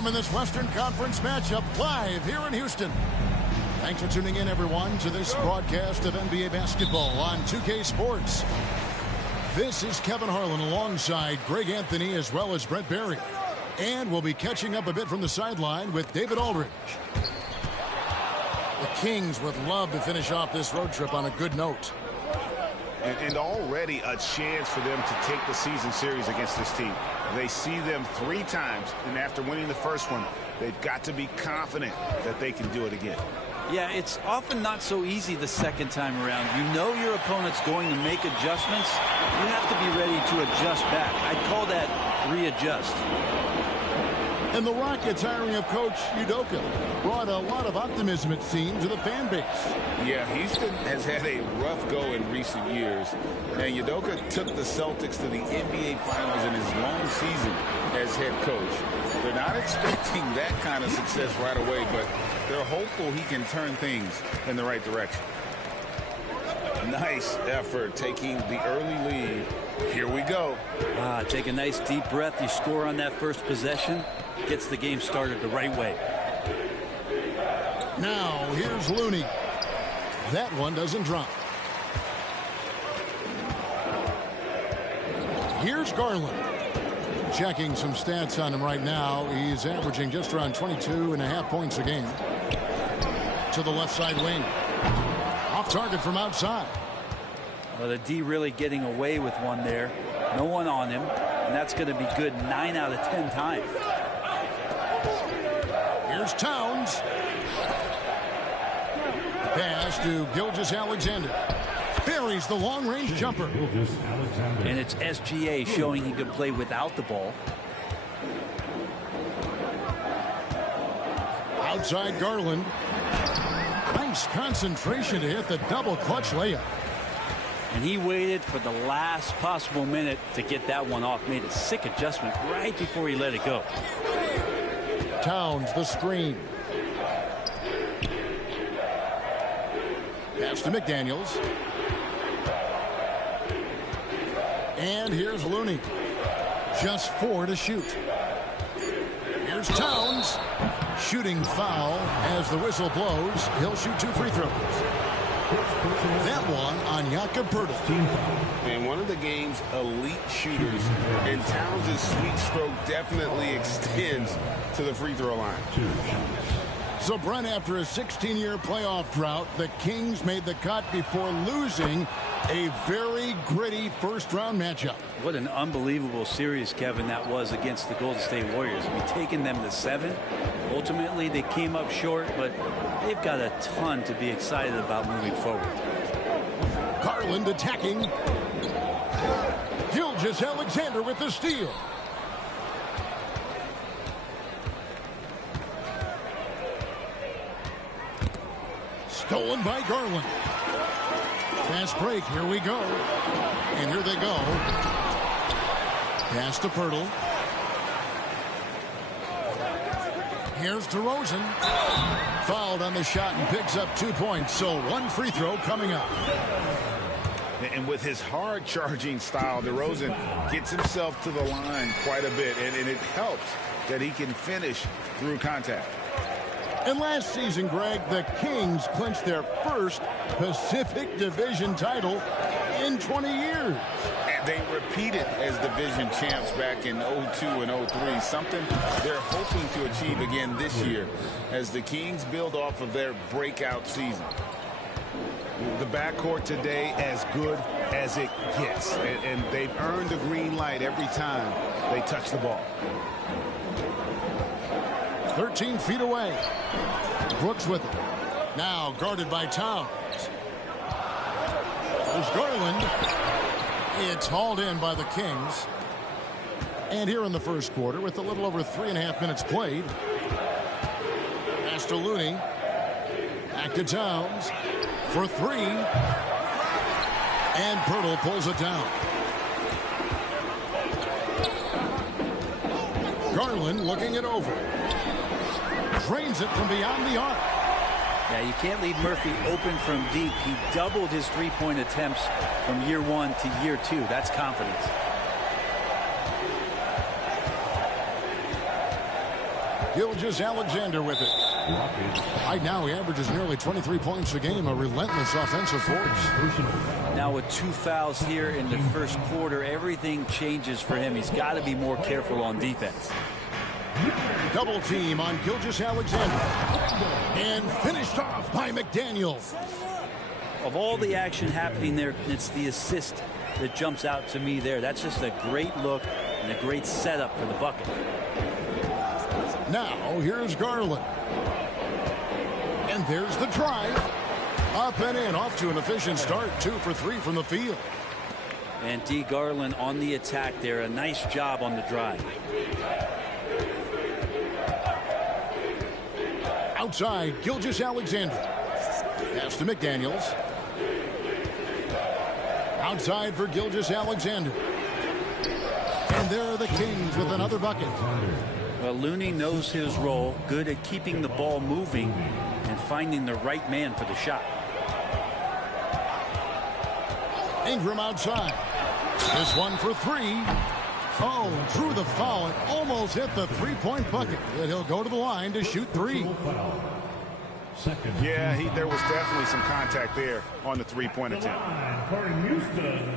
home in this Western Conference matchup live here in Houston. Thanks for tuning in, everyone, to this broadcast of NBA basketball on 2K Sports. This is Kevin Harlan alongside Greg Anthony as well as Brett Barry. And we'll be catching up a bit from the sideline with David Aldridge. The Kings would love to finish off this road trip on a good note. And already a chance for them to take the season series against this team. They see them 3 times, and after winning the first one, they've got to be confident that they can do it again. Yeah, it's often not so easy the second time around. You know your opponent's going to make adjustments. You have to be ready to adjust back. I'd call that readjust. And the Rockets hiring of Coach Udoka brought a lot of optimism, it seemed, to the fan base. Yeah, Houston has had a rough go in recent years. And Udoka took the Celtics to the NBA Finals in his long season as head coach. They're not expecting that kind of success right away, but they're hopeful he can turn things in the right direction. Nice effort taking the early lead. Here we go. Take a nice deep breath. You score on that first possession. Gets the game started the right way. Now, here's Looney. That one doesn't drop. Here's Garland. Checking some stats on him right now. He's averaging just around 22.5 points a game. To the left side wing. Off target from outside. Well, the D really getting away with one there. No one on him. And that's going to be good 9 out of 10 times. Here's Towns. Pass to Gilgeous-Alexander. Buries the long-range jumper. And it's SGA showing he can play without the ball. Outside Garland. Nice concentration to hit the double clutch layup. And he waited for the last possible minute to get that one off. Made a sick adjustment right before he let it go. Towns, the screen. Pass to McDaniels. And here's Looney. Just 4 to shoot. Here's Towns. Shooting foul as the whistle blows. He'll shoot 2 free throws. That one on Jakob Poeltl. And one of the game's elite shooters, and Towns' sweet stroke definitely extends to the free throw line. So, Brent, after a 16-year playoff drought, the Kings made the cut before losing a very gritty first-round matchup. What an unbelievable series, Kevin, that was against the Golden State Warriors. I mean, taking them to 7. Ultimately, they came up short, but they've got a ton to be excited about moving forward. Garland attacking. Gilgeous-Alexander with the steal. Stolen by Garland. Fast break. Here we go. And here they go. Pass to Poeltl. Here's DeRozan. Fouled on the shot and picks up 2 points. So 1 free throw coming up. And with his hard-charging style, DeRozan gets himself to the line quite a bit. And it helps that he can finish through contact. And last season, Greg, the Kings clinched their first Pacific Division title in 20 years. And they repeated as division champs back in 02 and 03, something they're hoping to achieve again this year as the Kings build off of their breakout season. The backcourt today as good as it gets, and they've earned the green light every time they touch the ball. 13 feet away. Brooks with it. Now guarded by Towns. There's Garland. It's hauled in by the Kings. And here in the first quarter, with a little over 3.5 minutes played, pass to Looney. Back to Towns for 3. And Poeltl pulls it down. Garland looking it over. Drains it from beyond the arc. Yeah, you can't leave Murphy open from deep. He doubled his three-point attempts from year 1 to year 2. That's confidence. Gilgeous-Alexander with it. Right now, he averages nearly 23 points a game, a relentless offensive force. Now with 2 fouls here in the first quarter, everything changes for him. He's got to be more careful on defense. Double team on Gilgeous-Alexander. And finished off by McDaniel. Of all the action happening there, it's the assist that jumps out to me there. That's just a great look and a great setup for the bucket. Now, here's Garland. And there's the drive. Up and in, off to an efficient start. 2 for 3 from the field. And D. Garland on the attack there. A nice job on the drive. Outside, Gilgeous-Alexander. Pass to McDaniels. Outside for Gilgeous-Alexander. And there are the Kings with another bucket. Well, Looney knows his role. Good at keeping the ball moving and finding the right man for the shot. Ingram outside. This one for 3. Oh, drew the foul and almost hit the three-point bucket. But he'll go to the line to shoot 3. Yeah, there was definitely some contact there on the three-point attempt.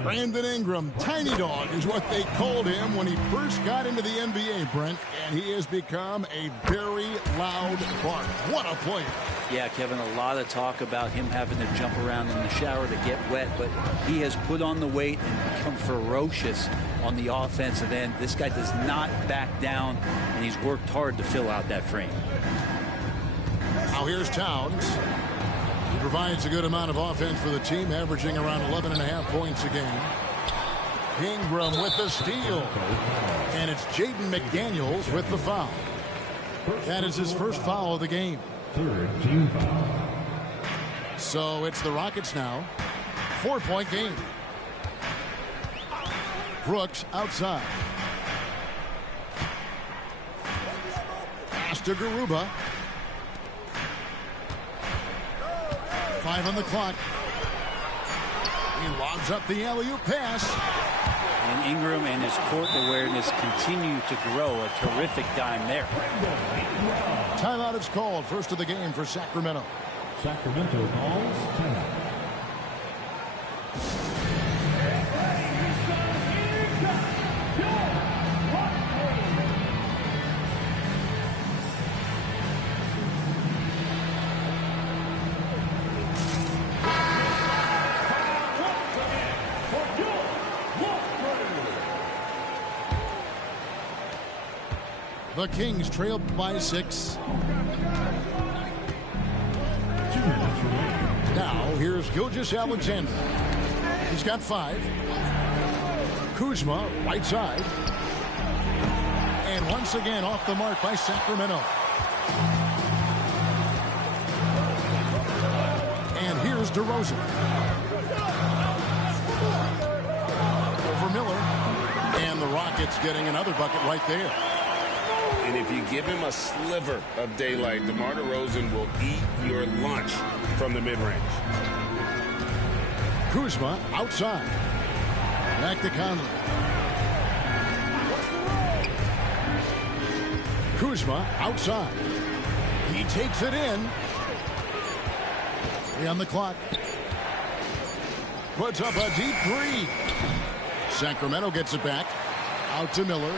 Brandon Ingram, tiny dog is what they called him when he first got into the NBA, Brent. And he has become a very loud bark. What a player. Yeah, Kevin, a lot of talk about him having to jump around in the shower to get wet, but he has put on the weight and become ferocious on the offensive end. This guy does not back down, and he's worked hard to fill out that frame. Now here's Towns. He provides a good amount of offense for the team, averaging around 11.5 points a game. Ingram with the steal. And it's Jaden McDaniels with the foul. That is his first foul of the game. Third team foul. So it's the Rockets now. 4-point game. Brooks outside. Pass to Garuba. 5 on the clock. He lobs up the alley-oop pass. And Ingram and his court awareness continue to grow. A terrific dime there. Timeout is called. First of the game for Sacramento. Sacramento calls timeout. The Kings trail by 6. Now here's Gilgeous-Alexander. He's got 5. Kuzma right side. And once again off the mark by Sacramento. And here's DeRozan. Over Miller. And the Rockets getting another bucket right there. And if you give him a sliver of daylight, DeMar DeRozan will eat your lunch from the mid-range. Kuzma outside. Back to Conley. Kuzma outside. He takes it in. 3 on the clock. Puts up a deep 3. Sacramento gets it back. Out to Miller.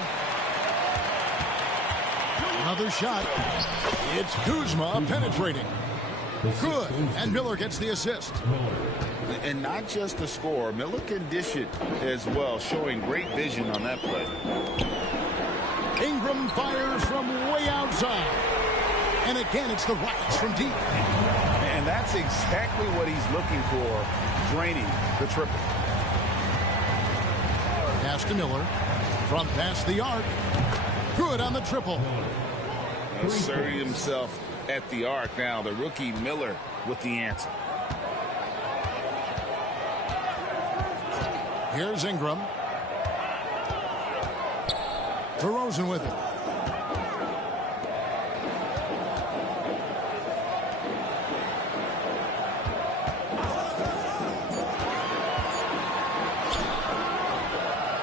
Another shot. It's Kuzma penetrating. Good. And Miller gets the assist. And not just the score. Miller can dish it as well, showing great vision on that play. Ingram fires from way outside. And again, it's the Rockets from deep. And that's exactly what he's looking for, draining the triple. Pass to Miller. From past the arc. Good on the triple. Asserting himself at the arc now. The rookie Miller with the answer. Here's Ingram. DeRozan with it.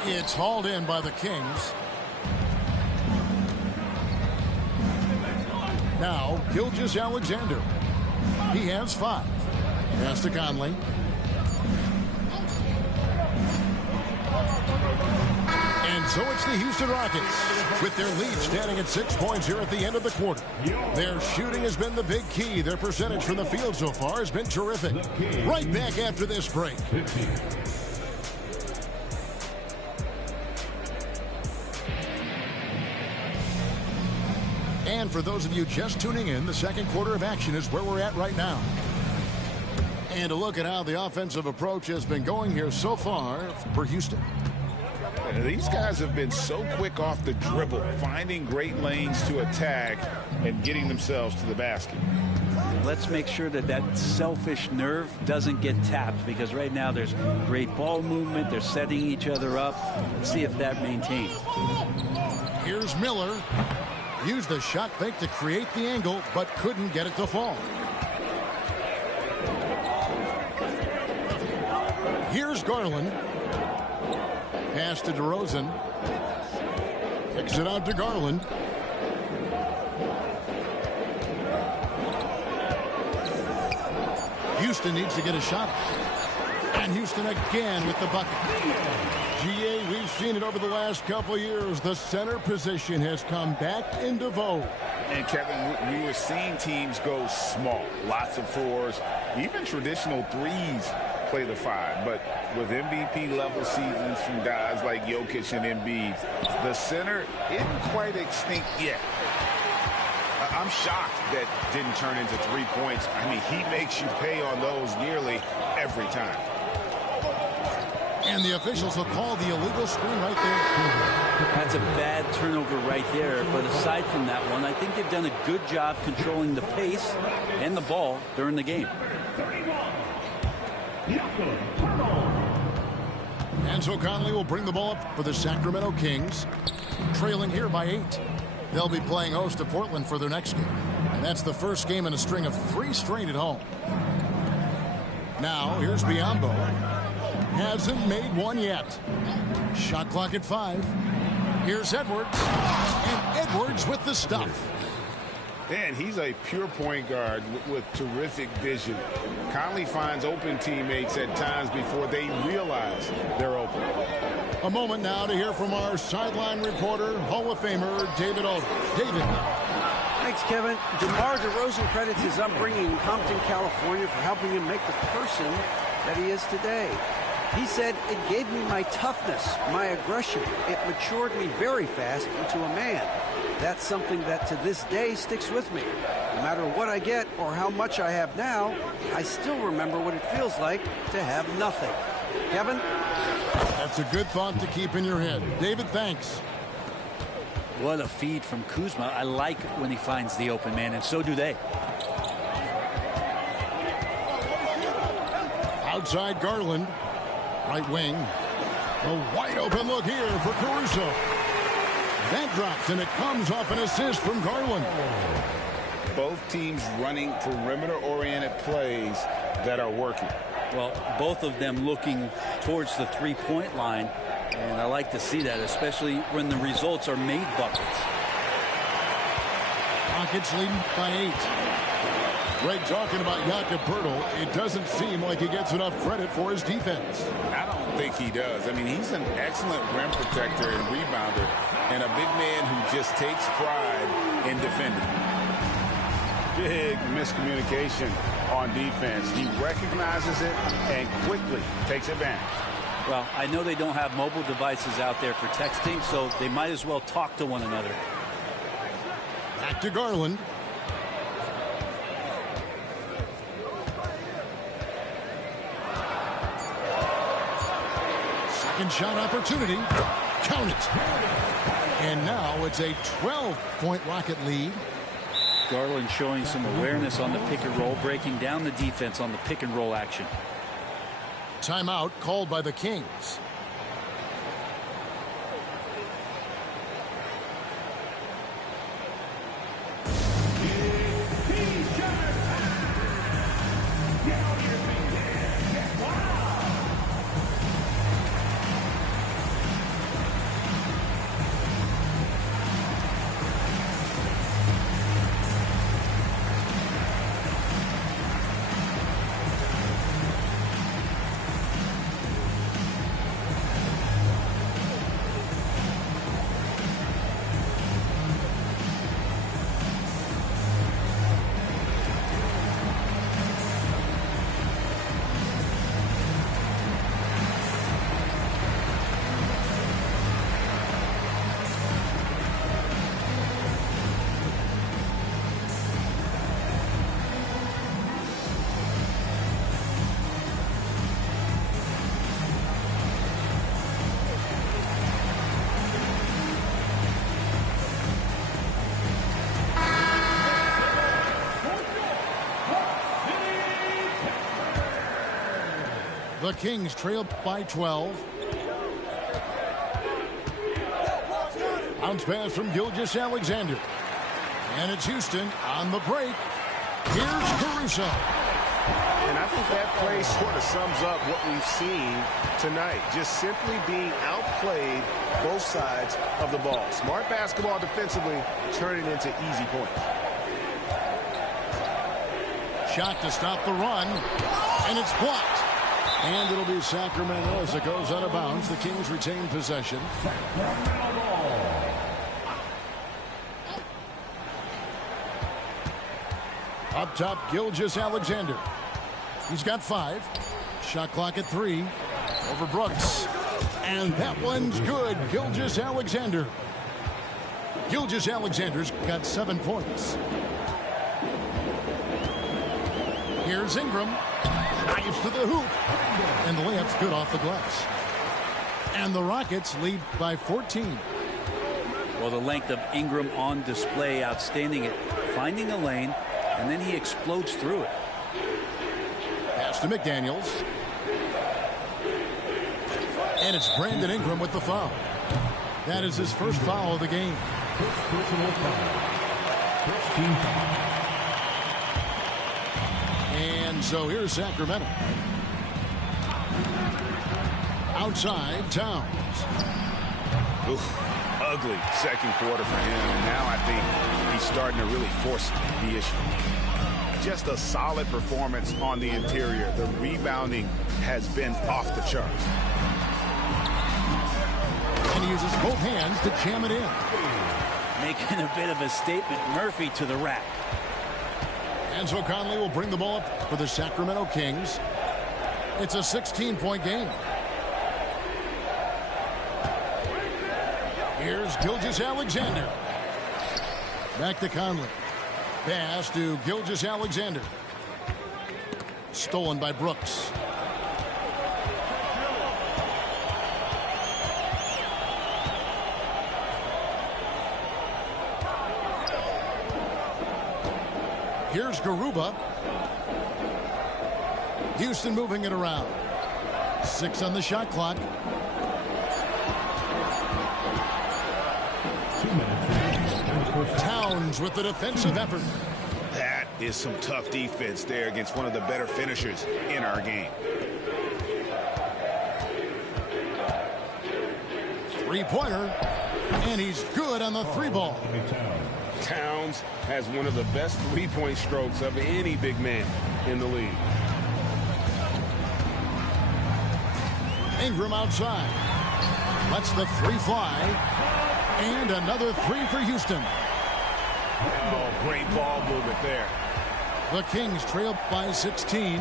It's hauled in by the Kings. Now, Gilgeous-Alexander. He has 5. Pass to Conley. And so it's the Houston Rockets with their lead standing at 6 points here at the end of the quarter. Their shooting has been the big key. Their percentage from the field so far has been terrific. Right back after this break. And for those of you just tuning in, the second quarter of action is where we're at right now. And a look at how the offensive approach has been going here so far for Houston. These guys have been so quick off the dribble, finding great lanes to attack and getting themselves to the basket. Let's make sure that that selfish nerve doesn't get tapped, because right now there's great ball movement. They're setting each other up. Let's see if that maintains. Here's Miller. Used the shot fake to create the angle, but couldn't get it to fall. Here's Garland. Pass to DeRozan. Kicks it out to Garland. Houston needs to get a shot. And Houston again with the bucket. GA, we've seen it over the last couple of years. The center position has come back into vogue. And Kevin, we were seeing teams go small. Lots of 4s, even traditional 3s play the 5. But with MVP level seasons from guys like Jokic and Embiid, the center isn't quite extinct yet. I'm shocked that didn't turn into 3 points. I mean, he makes you pay on those nearly every time. And the officials will call the illegal screen right there. That's a bad turnover right there. But aside from that one, I think they've done a good job controlling the pace and the ball during the game. And so Conley will bring the ball up for the Sacramento Kings, trailing here by 8. They'll be playing host to Portland for their next game. And that's the first game in a string of 3 straight at home. Now, here's Biyombo. Hasn't made one yet. Shot clock at 5. Here's Edwards. And Edwards with the stuff. And he's a pure point guard with terrific vision. Conley finds open teammates at times before they realize they're open. A moment now to hear from our sideline reporter, Hall of Famer David Alder. David. Thanks, Kevin. DeMar DeRozan credits his upbringing in Compton, California for helping him make the person that he is today. He said, "It gave me my toughness, my aggression. It matured me very fast into a man. That's something that to this day sticks with me. No matter what I get or how much I have now, I still remember what it feels like to have nothing." Kevin? That's a good thought to keep in your head. David, thanks. What a feed from Kuzma. I like when he finds the open man, and so do they. Outside Garland. Right wing. A wide open look here for Caruso. That drops, and it comes off an assist from Garland. Both teams running perimeter-oriented plays that are working. Well, both of them looking towards the three-point line, and I like to see that, especially when the results are made buckets. Rockets leading by 8. Greg talking about Jakob Poeltl. It doesn't seem like he gets enough credit for his defense. I don't think he does. I mean, he's an excellent rim protector and rebounder, and a big man who just takes pride in defending. Big miscommunication on defense. He recognizes it and quickly takes advantage. Well, I know they don't have mobile devices out there for texting, so they might as well talk to one another. Back to Garland. Second shot opportunity. Count it. And now it's a 12-point Rocket lead. Garland showing some awareness on the pick and roll, breaking down the defense on the pick and roll action. Timeout called by the Kings. The Kings trail by 12. Bounce pass from Gilgeous-Alexander. And it's Houston on the break. Here's Caruso. And I think that play sort of sums up what we've seen tonight. Just simply being outplayed both sides of the ball. Smart basketball defensively, turning into easy points. Shot to stop the run. And it's blocked. And it'll be Sacramento as it goes out of bounds. The Kings retain possession. Up top, Gilgeous-Alexander. He's got 5. Shot clock at 3. Over Brooks. And that one's good. Gilgeous-Alexander. Gilgeous-Alexander's got 7 points. Here's Ingram. Dives to the hoop. And the layup's good off the glass. And the Rockets lead by 14. Well, the length of Ingram on display, outstanding at finding a lane, and then he explodes through it. Pass to McDaniels. And it's Brandon Ingram with the foul. That is his first foul of the game. And so here's Sacramento. Outside, Towns. Oof, ugly second quarter for him, and now I think he's starting to really force the issue. Just a solid performance on the interior. The rebounding has been off the charts. And he uses both hands to jam it in. Making a bit of a statement. Murphy to the rack. And so Conley will bring the ball up for the Sacramento Kings. It's a 16-point game. Here's Gilgeous-Alexander. Back to Conley. Pass to Gilgeous-Alexander. Stolen by Brooks. Here's Garuba. Houston moving it around. 6 on the shot clock. Towns with the defensive effort. That is some tough defense there against one of the better finishers in our game. Three-pointer. And he's good on the 3-ball. Towns has one of the best three-point strokes of any big man in the league. Ingram outside. Lets the 3 fly. And another 3 for Houston. Oh, great ball movement there. The Kings trail by 16.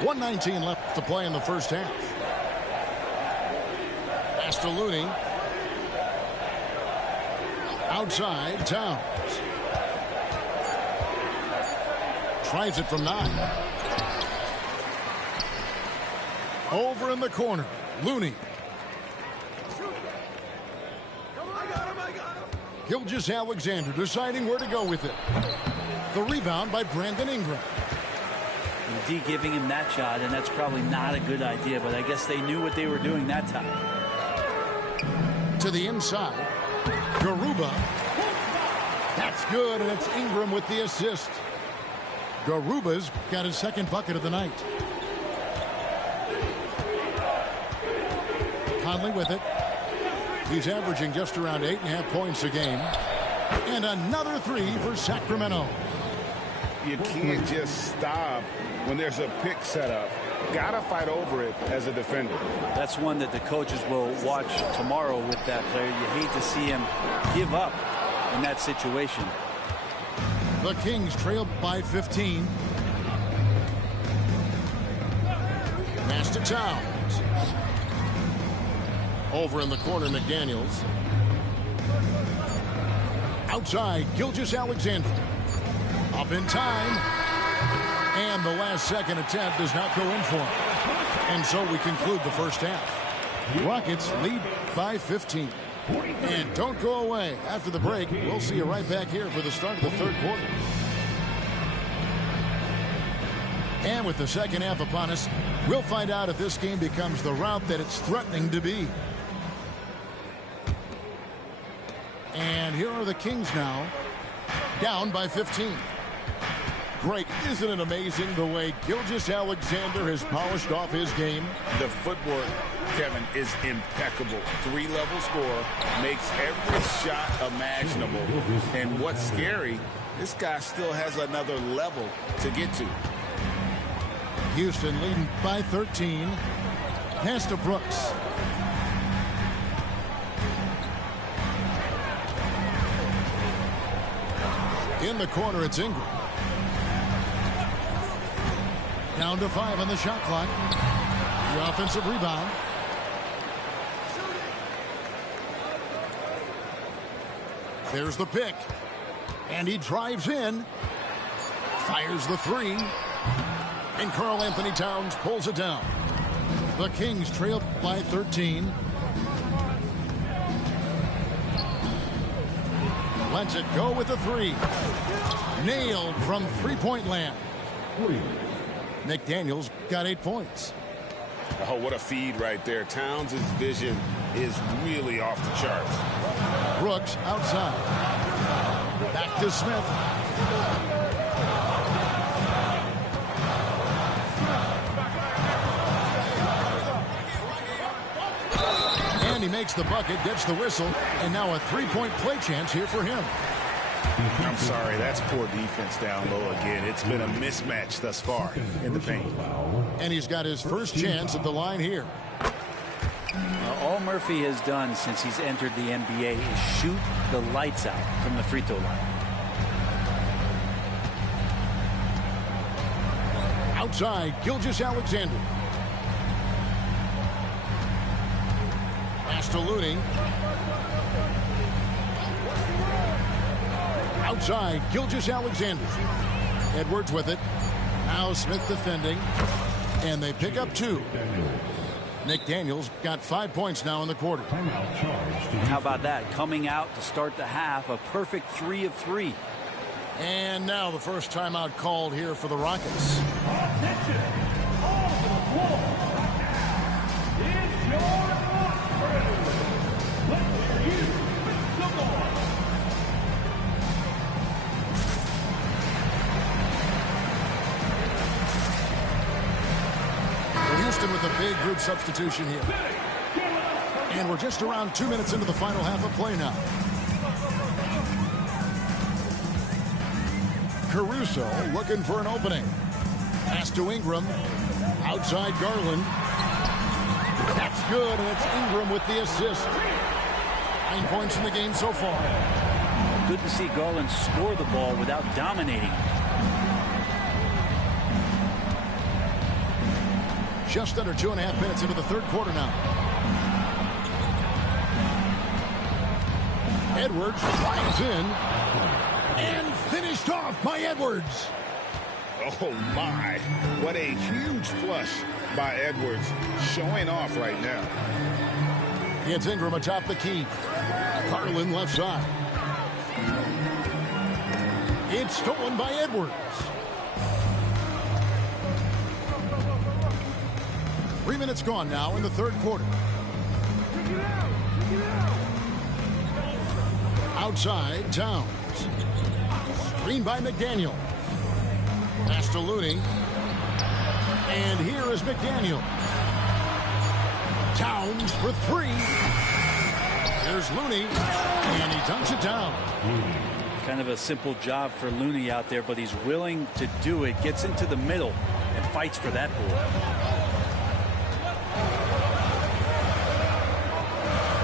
.119 left to play in the first half. Pass to Looney. Outside, Towns. Tries it from 9. Over in the corner, Looney. Gilgeous-Alexander deciding where to go with it. The rebound by Brandon Ingram. D giving him that shot, and that's probably not a good idea, but I guess they knew what they were doing that time. To the inside, Garuba. That's good, and it's Ingram with the assist. Garuba's got his second bucket of the night. Conley with it. He's averaging just around 8.5 points a game. And another 3 for Sacramento. You can't just stop when there's a pick set up. Gotta fight over it as a defender. That's one that the coaches will watch tomorrow with that player. You hate to see him give up in that situation. The Kings trail by 15. Pass to Towns. Over in the corner, McDaniels. Outside, Gilgeous-Alexander. Up in time. And the last second attempt does not go in for him. And so we conclude the first half. Rockets lead by 15. And don't go away. After the break, we'll see you right back here for the start of the third quarter. And with the second half upon us, we'll find out if this game becomes the route that it's threatening to be. And here are the Kings now, down by 15. Greg, isn't it amazing the way Gilgeous-Alexander has polished off his game? The footwork, Kevin, is impeccable. 3-level score, makes every shot imaginable. And what's scary, this guy still has another level to get to. Houston leading by 13. Pass to Brooks. In the corner, it's Ingram. Down to 5 on the shot clock. The offensive rebound. There's the pick. And he drives in. Fires the 3. And Karl Anthony Towns pulls it down. The Kings trail by 13. Lets it go with the 3. Nailed from three-point land. McDaniels got 8 points. Oh, what a feed right there. Towns' vision is really off the charts. Brooks outside. Back to Smith. And he makes the bucket, gets the whistle, and now a three-point play chance here for him. I'm sorry, that's poor defense down low again. It's been a mismatch thus far in the paint. And he's got his first chance at the line here. All Murphy has done since he's entered the NBA is shoot the lights out from the free throw line. Outside, Gilgeous-Alexander. Pass to Looney. Outside, Gilgeous-Alexander. Edwards with it. Now Smith defending. And they pick up 2. McDaniels got 5 points now in the quarter. How about that? Coming out to start the half, a perfect 3 of 3. And now the first timeout called here for the Rockets. Attention! All to the floor right now. It's your lock crew. Let's use the ball. Houston with a big group substitution here. And we're just around 2 minutes into the final half of play now. Caruso looking for an opening. Pass to Ingram. Outside Garland. That's good, and it's Ingram with the assist. 9 points in the game so far. Good to see Garland score the ball without dominating. Just under 2.5 minutes into the third quarter now. Edwards flies in. And finished off by Edwards. Oh, my. What a huge flush by Edwards. Showing off right now. It's Ingram atop the key. Garland left side. It's stolen by Edwards. 3 minutes gone now in the third quarter. Outside, Towns. Screen by McDaniel. Pass to Looney. And here is McDaniel. Towns for 3. There's Looney. And he dunks it down. Kind of a simple job for Looney out there, but he's willing to do it. Gets into the middle and fights for that ball.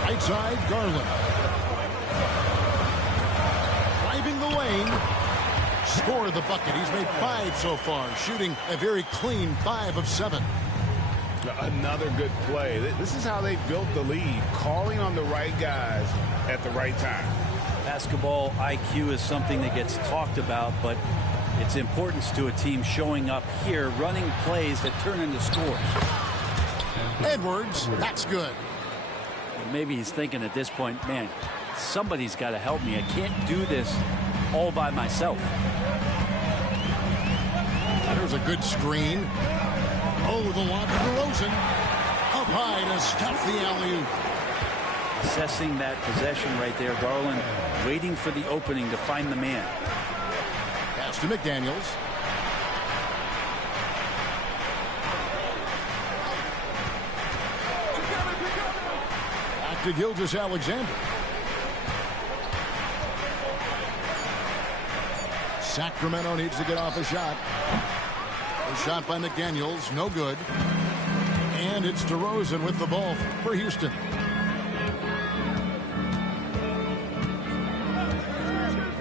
Right side, Garland. Driving the lane. Scored the bucket. He's made 5 so far, shooting a very clean 5 of 7. Another good play. This is how they built the lead, calling on the right guys at the right time. Basketball IQ is something that gets talked about, but its importance to a team showing up here, running plays that turn into scores. Edwards, that's good. Maybe he's thinking at this point, man, somebody's got to help me. I can't do this all by myself. There's a good screen. Oh, the lob to DeRozan. Up high to stop the alley-oop. Assessing that possession right there. Garland waiting for the opening to find the man. Pass to McDaniels. Back to Gilgeous-Alexander. Sacramento needs to get off a shot. A shot by McDaniels, no good. And it's DeRozan with the ball for Houston.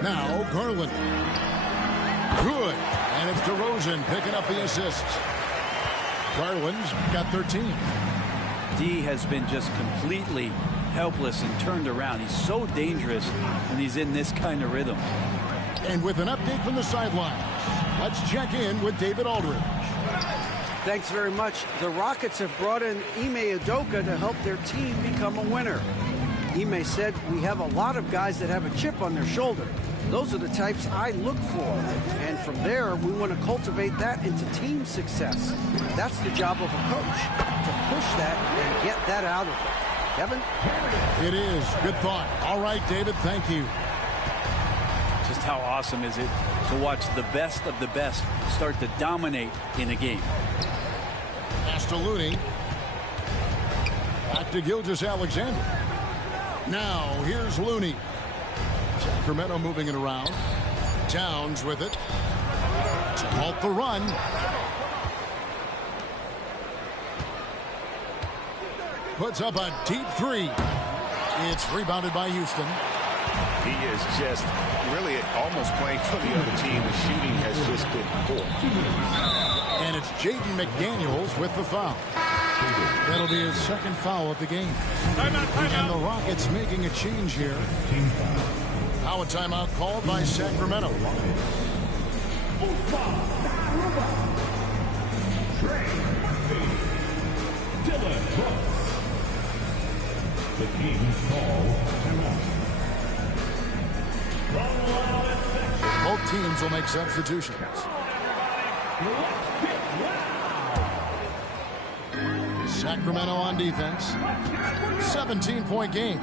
Now Garland. Good. And it's DeRozan picking up the assists. Garland's got 13. D has been just completely helpless and turned around. He's so dangerous when he's in this kind of rhythm. And with an update from the sidelines, let's check in with David Aldridge. Thanks very much. The Rockets have brought in Ime Udoka to help their team become a winner. Ime said, "We have a lot of guys that have a chip on their shoulder. Those are the types I look for. And from there, we want to cultivate that into team success. That's the job of a coach, to push that and get that out of them." Kevin? It is. Good thought. All right, David, thank you. Just how awesome is it to watch the best of the best start to dominate in a game. Pass to Looney. Back to Gilgeous-Alexander. Now, here's Looney. Sacramento moving it around. Towns with it. To halt the run. Puts up a deep three. It's rebounded by Houston. He is just really almost playing for the other team. The shooting has just been poor. And it's Jaden McDaniels with the foul. That'll be his second foul of the game. And the Rockets making a change here. Now a timeout called by Sacramento. The Kings call timeout. Both teams will make substitutions. Sacramento on defense. 17-point game.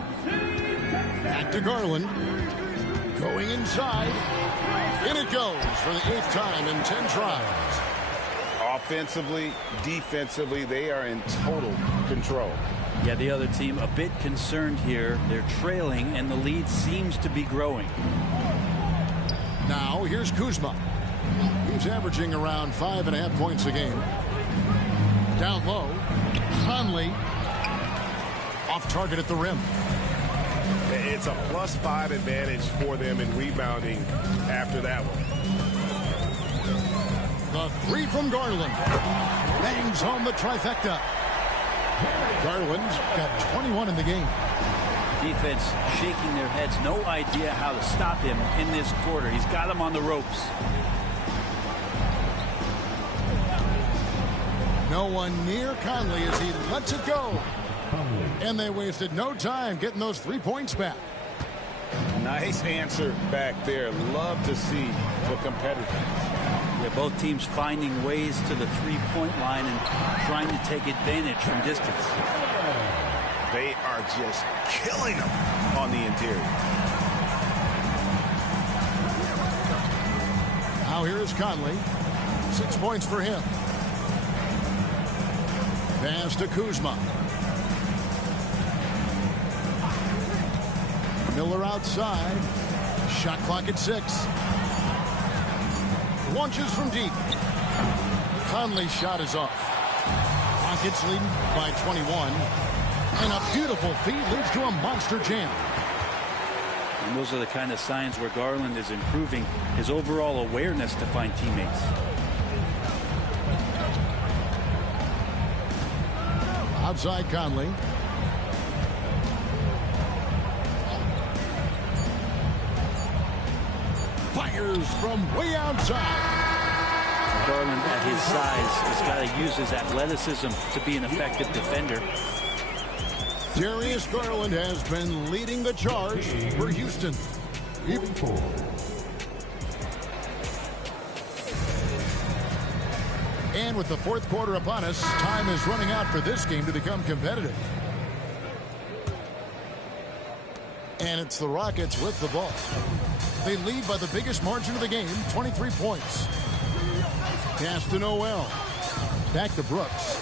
Back to Garland. Going inside. In it goes for the 8th time in 10 tries. Offensively, defensively, they are in total control. Yeah, the other team a bit concerned here. They're trailing, and the lead seems to be growing. Now, here's Kuzma. He's averaging around 5.5 points a game. Down low. Conley. Off target at the rim. It's a +5 advantage for them in rebounding after that one. The three from Garland. Bangs home the trifecta. Garland's got 21 in the game. Defense shaking their heads. No idea how to stop him in this quarter. He's got him on the ropes. No one near Conley as he lets it go. And they wasted no time getting those 3 points back. Nice answer back there. Love to see the competitors. Yeah, both teams finding ways to the three-point line and trying to take advantage from distance. They are just killing them on the interior. Now here's Conley. 6 points for him. Pass to Kuzma. Miller outside. Shot clock at 6. Launches from deep. Conley's shot is off. Rockets leading by 21. And a beautiful feed leads to a monster jam. And those are the kind of signs where Garland is improving his overall awareness to find teammates. Outside Conley. Fires from way outside. Garland at his size has got to use his athleticism to be an effective defender. Darius Garland has been leading the charge for Houston. And with the fourth quarter upon us, time is running out for this game to become competitive. And it's the Rockets with the ball. They lead by the biggest margin of the game, 23 points. Pass to Noel. Back to Brooks.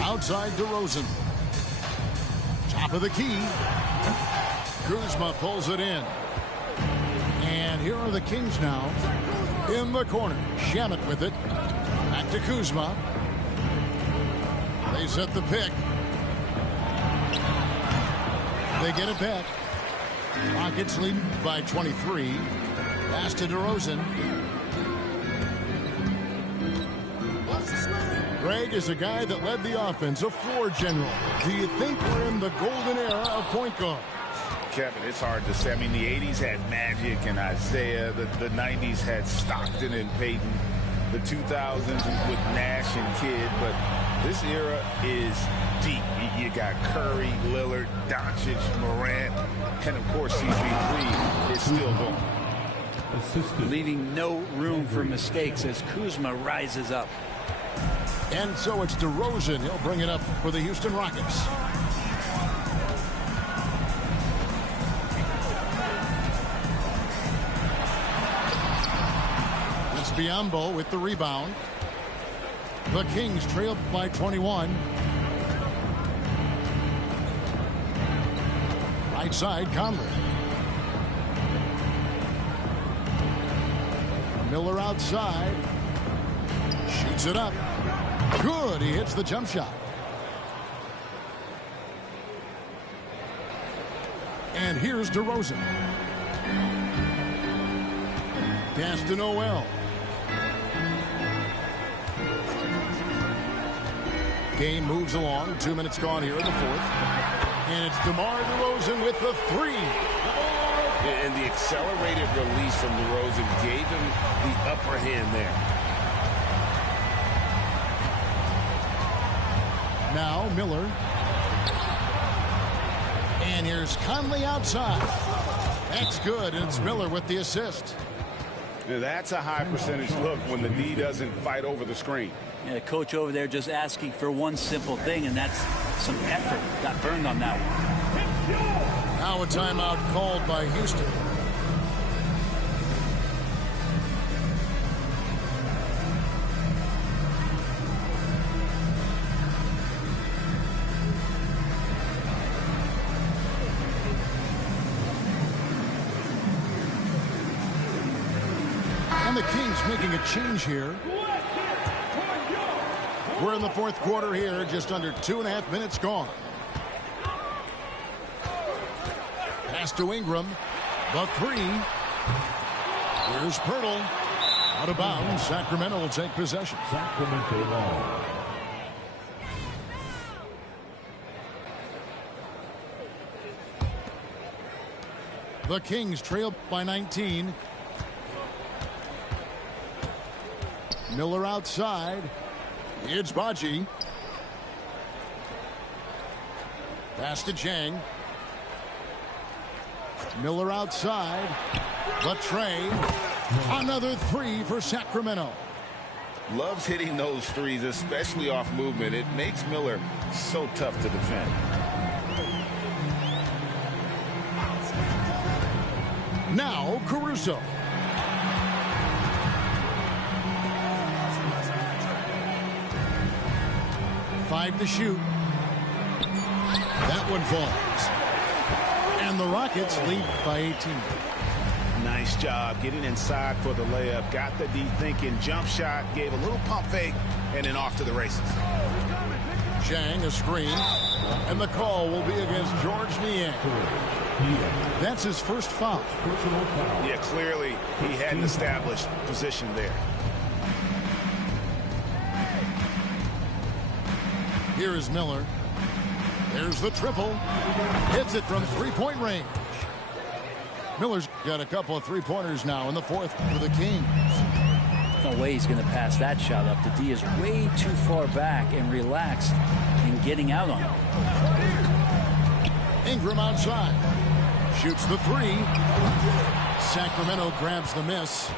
Outside DeRozan. Top of the key. Kuzma pulls it in. And here are the Kings now. In the corner. Shamet with it. Back to Kuzma. They set the pick. They get it back. Rockets lead by 23. Pass to DeRozan. Greg is a guy that led the offense, a floor general. Do you think we're in the golden era of point guards? Kevin, it's hard to say. I mean, the 80s had Magic and Isaiah. The 90s had Stockton and Peyton. The 2000s with Nash and Kidd. But this era is deep. You got Curry, Lillard, Doncic, Morant, and of course CP3 is still going. Leaving no room for mistakes as Kuzma rises up. And so it's DeRozan. He'll bring it up for the Houston Rockets. It's Biyombo with the rebound. The Kings trail by 21. Right side, Conley. Miller outside. Shoots it up. Good. He hits the jump shot. And here's DeRozan. Pass to Noel. Game moves along. 2 minutes gone here in the fourth. And it's DeMar DeRozan with the three. And the accelerated release from DeRozan gave him the upper hand there. Now Miller. And here's Conley outside. That's good, and it's Miller with the assist. Now that's a high percentage look when the D doesn't fight over the screen. Yeah, coach over there just asking for one simple thing, and that's some effort. Got burned on that one. Now a timeout called by Houston. And the Kings making a change here. We're in the fourth quarter here, just under 2.5 minutes gone. Pass to Ingram. The three. Here's Pirtle. Out of bounds. Sacramento will take possession. Sacramento ball. The Kings trail by 19. Miller outside. It's Baji. Pass to Chang. Miller outside. The tray. Another three for Sacramento. Loves hitting those threes, especially off movement. It makes Miller so tough to defend. Now Caruso. Five to shoot. That one falls. And the Rockets lead by 18. Nice job getting inside for the layup. Got the D thinking. Jump shot. Gave a little pump fake. And then off to the races. Chang a screen. And the call will be against George Niang. That's his first foul. Yeah, clearly he hadn't established position there. Here is Miller. There's the triple. Hits it from three-point range. Miller's got a couple of three-pointers now in the fourth for the Kings. No way he's going to pass that shot up. The D is way too far back and relaxed in getting out on him. Ingram outside. Shoots the three. Sacramento grabs the miss.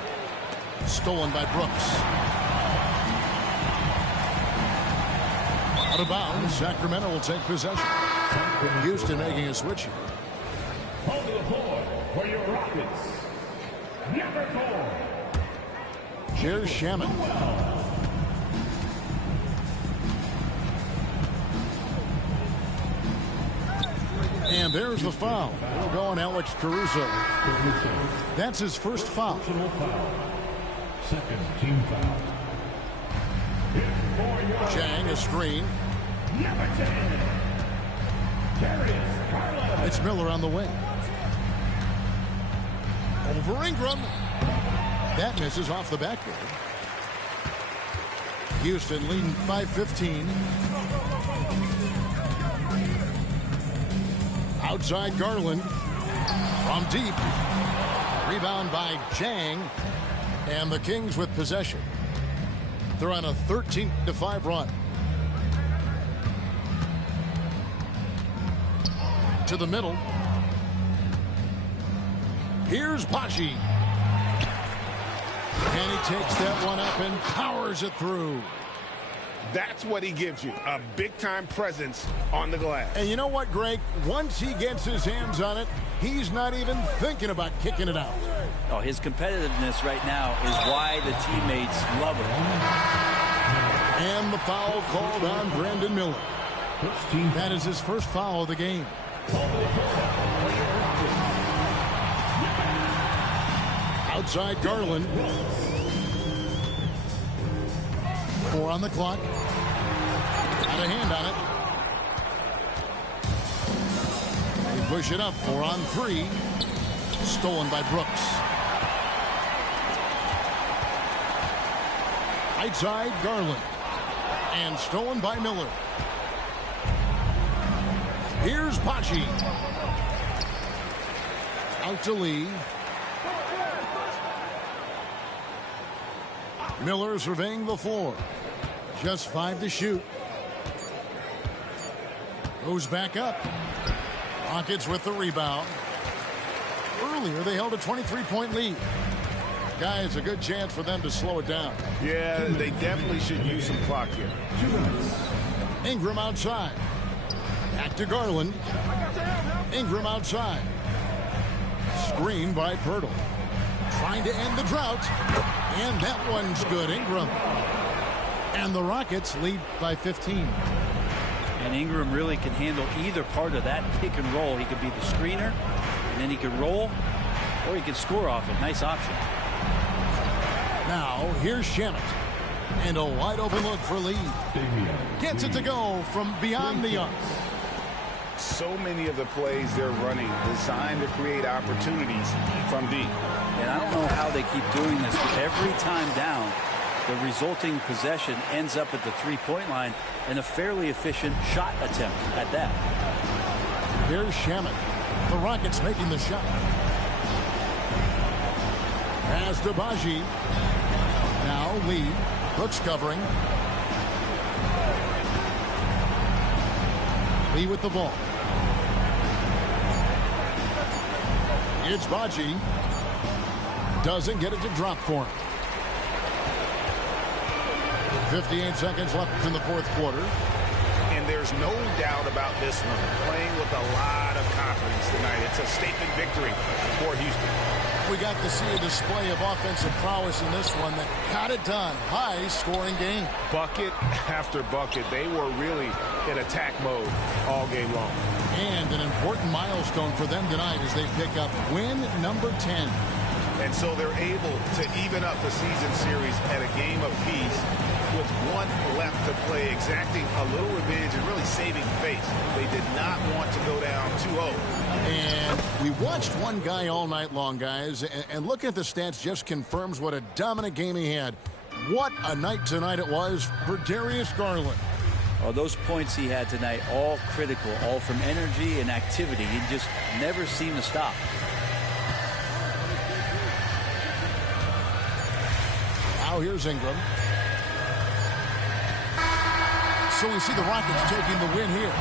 Stolen by Brooks. Out of bounds. Sacramento will take possession. Houston making a switch here. On the floor for your Rockets, number 4. Here's Shaman. And there's the foul. We'll go on Alex Caruso. That's his first foul. Second team foul. Chang, a screen. Number 10. Darius Garland. It's Miller on the wing. Over Ingram. That misses off the backboard. Houston leading by 15. Outside Garland. From deep. Rebound by Chang. And the Kings with possession. They're on a 13-5 run. To the middle. Here's Bashi. And he takes that one up and powers it through. That's what he gives you, a big-time presence on the glass. And you know what, Greg? Once he gets his hands on it, he's not even thinking about kicking it out. Oh, his competitiveness right now is why the teammates love him. And the foul called on Brandon Miller. That is his first foul of the game. Outside Garland. 4 on the clock. Got a hand on it. They push it up. 4 on 3. Stolen by Brooks. Outside Garland. And stolen by Miller. Here's Bashi. Out to Lee. Miller surveying the floor. Just 5 to shoot. Goes back up. Rockets with the rebound. Earlier they held a 23-point lead. Guys, a good chance for them to slow it down. Yeah, they definitely should use some clock here. Ingram outside. Back to Garland. Ingram outside. Screen by Pirtle. Trying to end the drought. And that one's good. Ingram. And the Rockets lead by 15. And Ingram really can handle either part of that pick and roll. He could be the screener, and then he could roll, or he could score off it. Nice option. Now, here's Shamet. And a wide open look for Lee. Gets it to go from beyond the arc. So many of the plays they're running designed to create opportunities from deep. And I don't know how they keep doing this, but every time down, the resulting possession ends up at the three-point line and a fairly efficient shot attempt at that. Here's Shamet. The Rockets making the shot. Pass to Baji. Now Lee. Brooks covering. Lee with the ball. It's Baji. Doesn't get it to drop for him. 58 seconds left in the fourth quarter. And there's no doubt about this one. Playing with a lot of confidence tonight. It's a statement victory for Houston. We got to see a display of offensive prowess in this one that got it done. High-scoring game. Bucket after bucket. They were really in attack mode all game long. And an important milestone for them tonight as they pick up win number 10. And so they're able to even up the season series at a game apiece with one left to play, exacting a little revenge and really saving face. They did not want to go down 2-0. And we watched one guy all night long, guys, and looking at the stats just confirms what a dominant game he had. What a night tonight it was for Darius Garland. Oh, those points he had tonight, all critical, all from energy and activity. He just never seemed to stop. Now here's Ingram. So we see the Rockets taking the win here.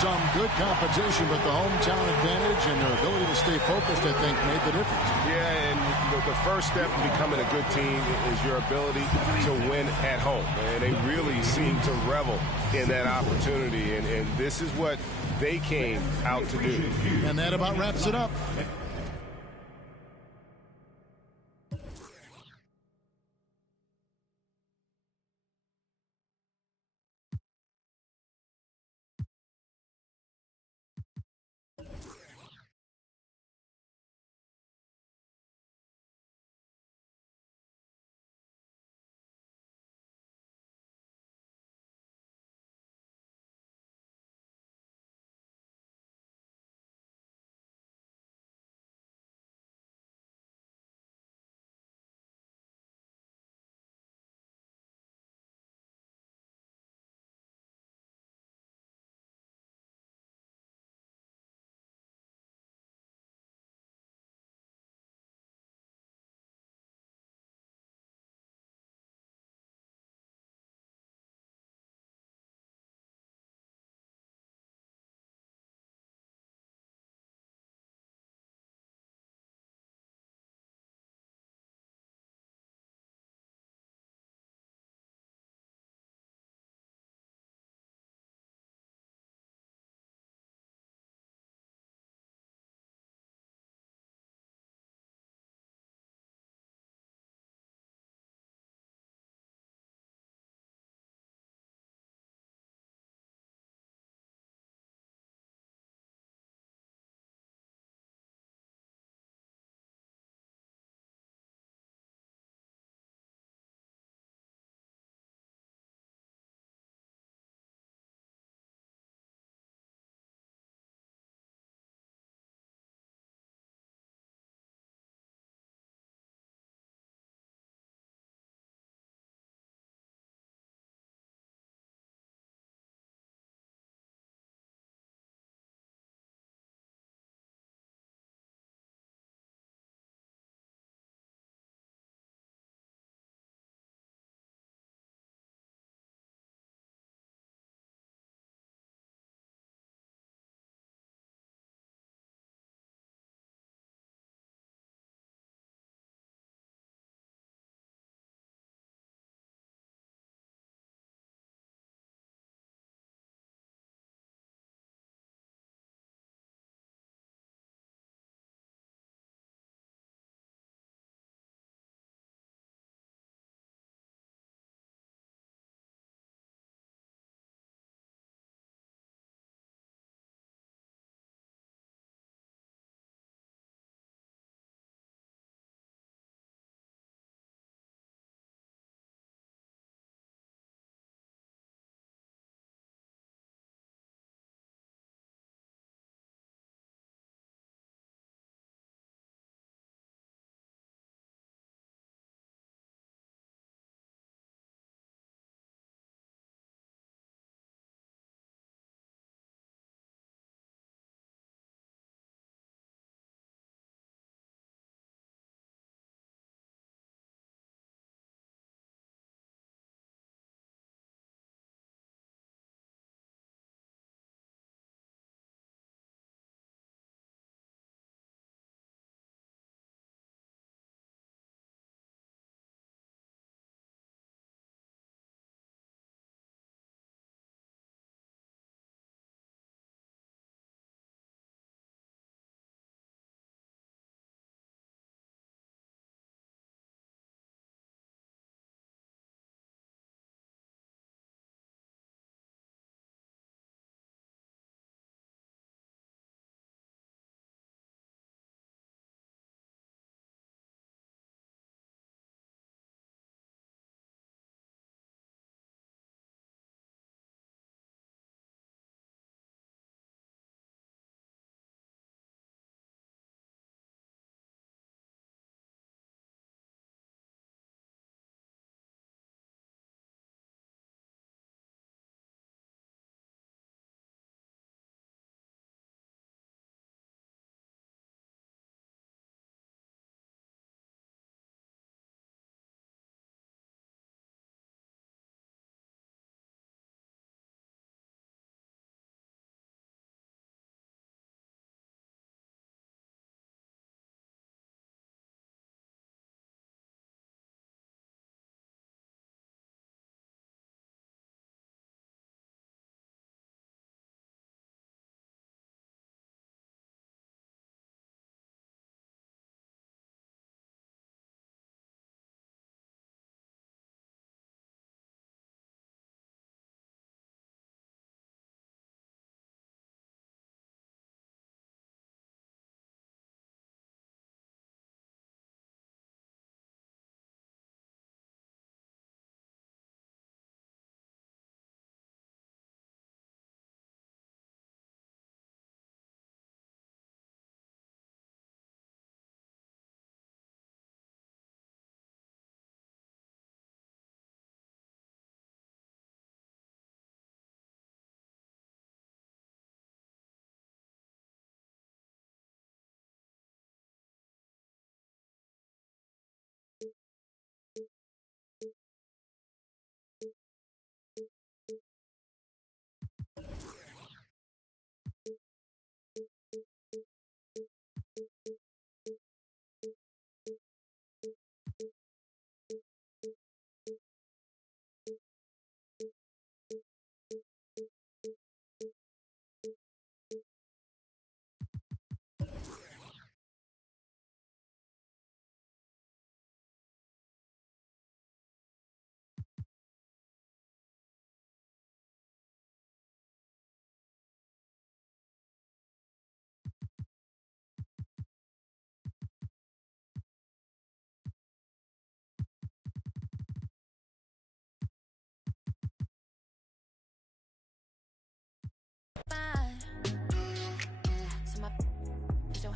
Some good competition, but the hometown advantage and their ability to stay focused, I think, made the difference. Yeah, and the first step in becoming a good team is your ability to win at home. And they really seem to revel in that opportunity. And this is what they came out to do. And that about wraps it up.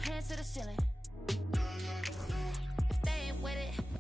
hands to the ceiling. If they ain't with it,